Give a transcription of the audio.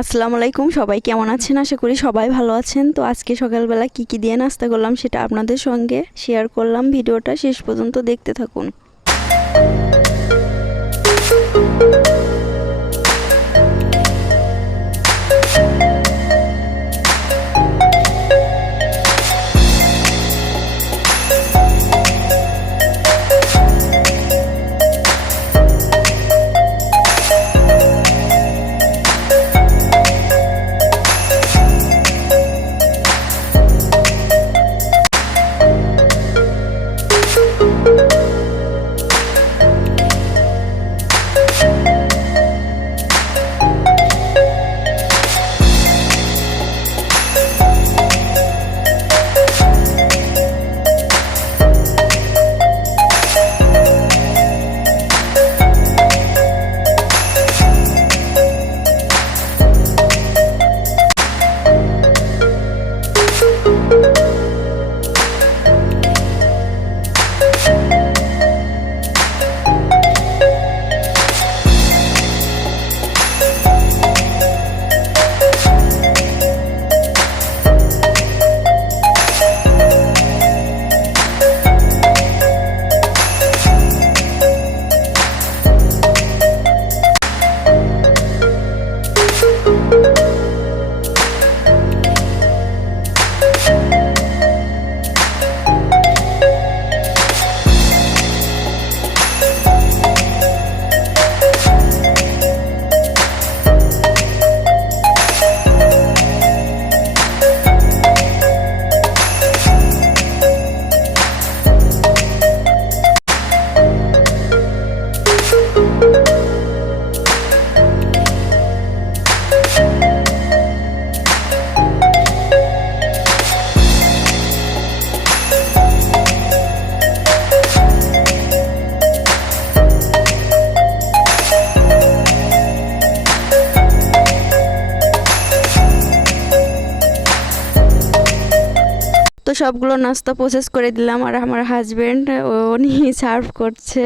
আসসালামু আলাইকুম, সবাই কেমন আছেন? আশা করি সবাই ভালো আছেন। তো আজকে সকালবেলা কি দিয়ে নাস্তা করলাম সেটা আপনাদের সঙ্গে শেয়ার করলাম। ভিডিওটা শেষ পর্যন্ত দেখতে থাকুন। তো সবগুলো নাস্তা প্রসেস করে দিলাম, আর আমার হাজবেন্ড উনি সার্ভ করছে।